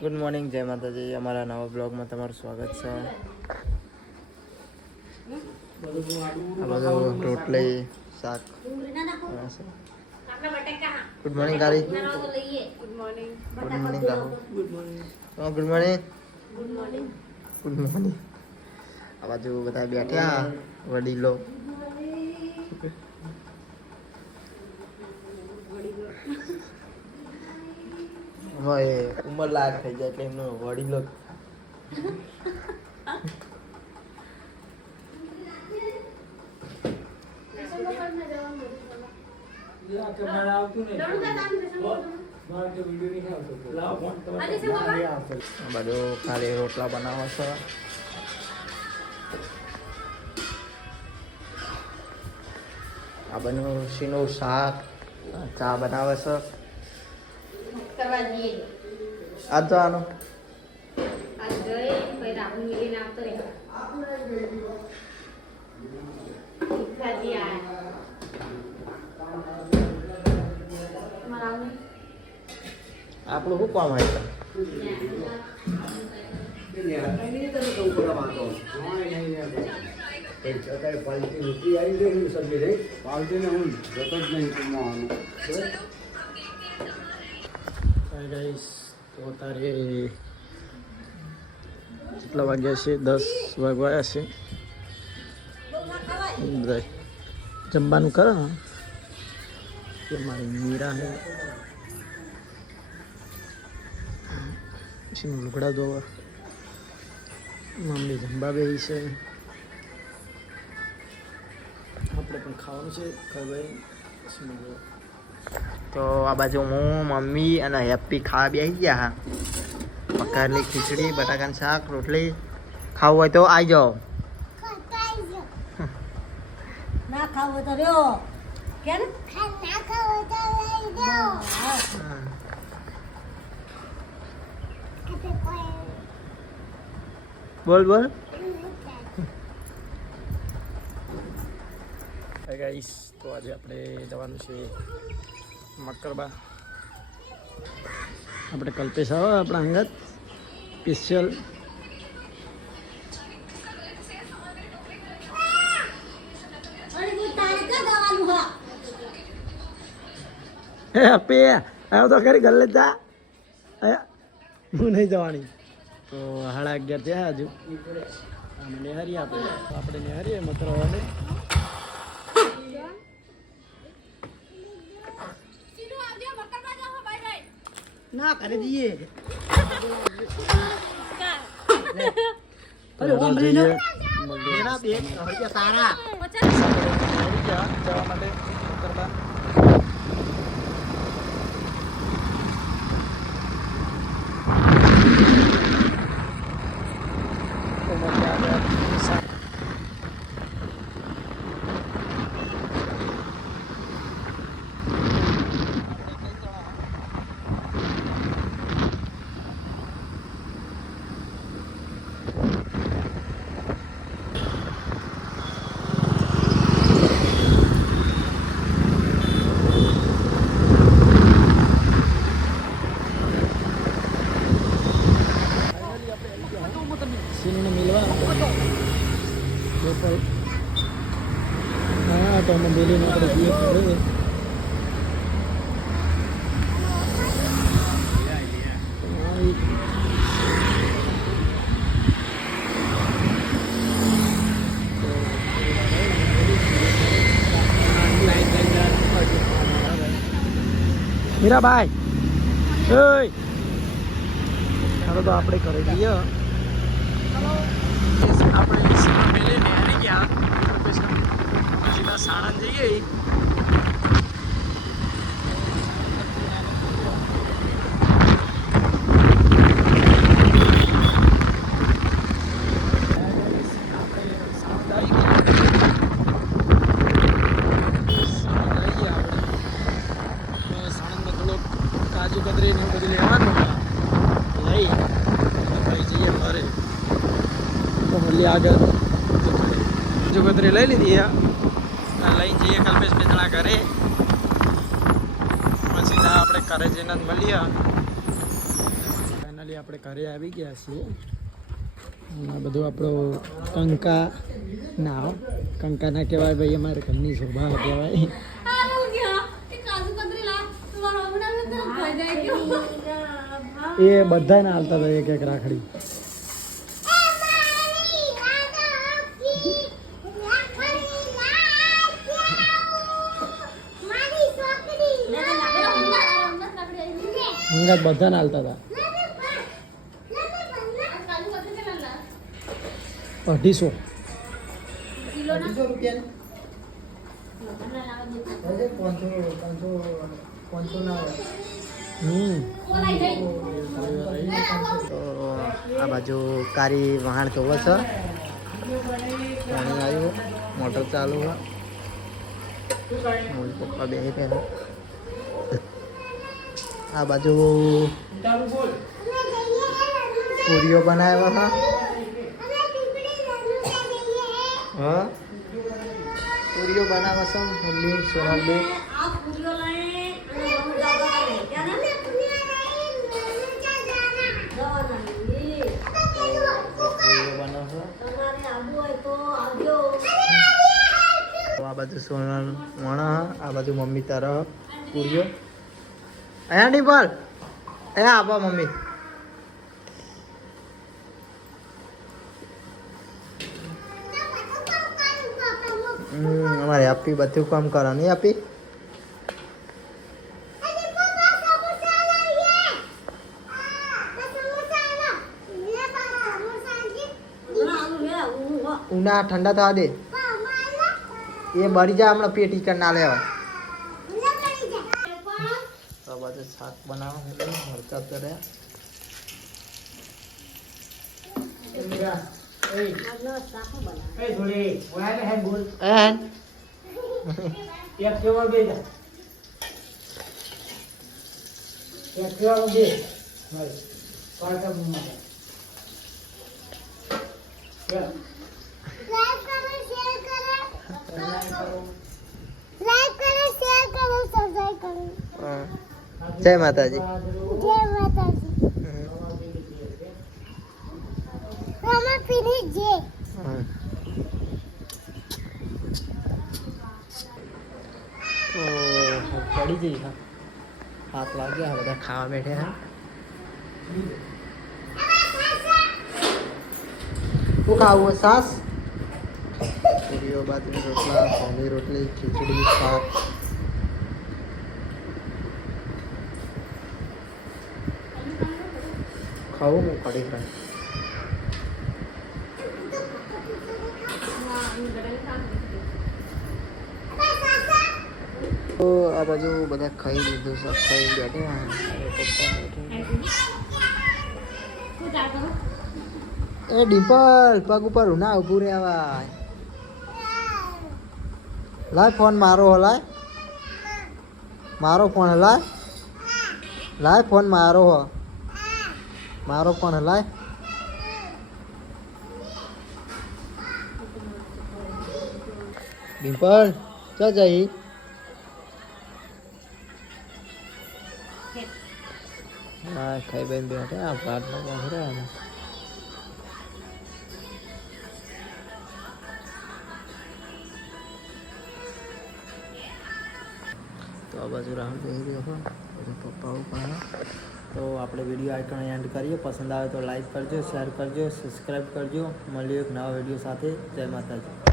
Good morning જય માતાજી અમારા નવા બ્લોગમાં તમારું સ્વાગત છે. આ બધું રોટલી શાક. ગુડ મોર્નિંગ ગાડી good morning good morning good morning good morning good morning આ બાજુ બધા બેઠ્યા વડીલો. હા, એ ઉંમર લાયક થઈ જાય એટલે એમનો વડીલો. બધું ખાલી રોટલા બનાવો છો. આ બધું શીનું શાક. ચા બનાવે છે. કરવા જઈએ. આજ જવાનું આ જઈ પછી રાહુલ મિલીને આવતો રહે. ભીખાજી આયા મારા જ આપણું શું કામ હોય? છે ગાઈસ, તો અત્યારે કેટલા વાગ્યા છે? દસ વાગવાયા છે. જમવાનું કરો ને. કે મારી મીરા હે. પછી લુગડા ધોવા. મમ્મી જમવા બે છે. આપણે પણ ખાવાનું છે. ખબર પછી. તો આ બાજુ હું મમ્મી અને હેપ્પી ખાવા બેસી ગયા હા. પકારેલી ખીચડી બટાકાનું શાક રોટલી. ખાવું હોય તો આવી જાઓ. ના ખાવો તો રહ્યો. કેમ? બોલ બોલ. ગાઈસ તો આજે આપણે જવાનું છે મકરબા આપણે કલ્પેશ આવો આપણા અંગત સ્પેશિયલ આપે આવ્યો તો ખરી ગલ્લે જા. હું નહીં જવાની. તો સાડા અગિયાર થયા હજુ. નિહારીએ આપણે આપણે નિહારીએ, મકરવાને. ના કરે જઈએ અરે ઓમ જઈએ મેરા બે હરિયા તારા જવા માટે મકરબા તો મજા આવે સા- સિનુને મિલવા લોકલ હા તો અમે મિલીને આપણે જઈએ ઘરે હા, ઈ- મીરાભાઈ ઓય ચાલો તો આપણે કરી દઈએ આપણે મેલીને આવી ગયા. સીધા સાણંદ જઈએ સાણંદમાં થોડોક કાજુ કતરી ને એવું બધું લેવાનું લઈ અને પછી જઈએ ઘરે તો મળીએ આગળ કાજુ કતરી લઈ લીધી આ લઈને જઈએ કલ્પેશ બેસણા ઘરે. પછી આપણે ઘરે જઈને જ મળીએ. ફાઇનલી આપણે ઘરે આવી ગયા છીએ. આ બધું આપણો કંકા ના. કંકા ના કહેવાય ભાઈ અમારે ઘરની શોભા કહેવાય. એ બધાને હાલતા હતા એક એક રાખડી. હંગાત બધાને હાલતા હતા. અઢીસો. આ બાજુ કારી વહાણ જોવો છે. પાણી આવ્યું. મોટર ચાલુ પપ્પા બે પહેલા આ બાજુ પૂરીઓ બનાવ્યા, હા. પૂરીઓ બનાવવા છે મમ્મી સોનલ આ બાજુ સોના, વણા, આ બાજુ મમ્મી તારા પૂરીઓ. અહીંયા નહીં બોલ. અહીંયા આપો મમ્મી. અમારે આપી બધું કામ કરો નહીં આપી. ઉના ઠંડા થવા દે. એ બળી જાય હમણાં પેટી કર ના લેવા. તો આ બાજુ શાક બનાવવા મરચા કર્યા એન હા. જય માતાજી હા. તો પડી જઈ હા સાત વાગ્યા બધા ખાવા બેઠ્યા શું ખાવું સાસ પૂરીઓ બાજરી રોટલા પાણી રોટલી ખીચડી શાક ખાવું હું કઢી ફ્રાય તો આ બાજુ બધા ખાઈ લીધું છે ખાઈ બેઠા. એ ડિમ્પલ, પગ ઉપર ના ઉભું રહેવાય લાય ફોન મારો હલાય. મારો ફોન હલાય. લાય ફોન મારો હો. મારો ફોન હલાય ડિમ્પલ ચા જઈ હા, ખાઈ બેન બેઠા ભાતનો પહોંચે તો આ બાજુ રાહુલ કહી રહ્યો હતો પછી પપ્પા પણ તો આપણે વીડિયો આઇકન એન્ડ કરીએ. પસંદ આવે તો લાઈક કરજો શેર કરજો સબસ્ક્રાઈબ કરજો. મળીએ એક નવા વીડિયો સાથે. જય માતાજી.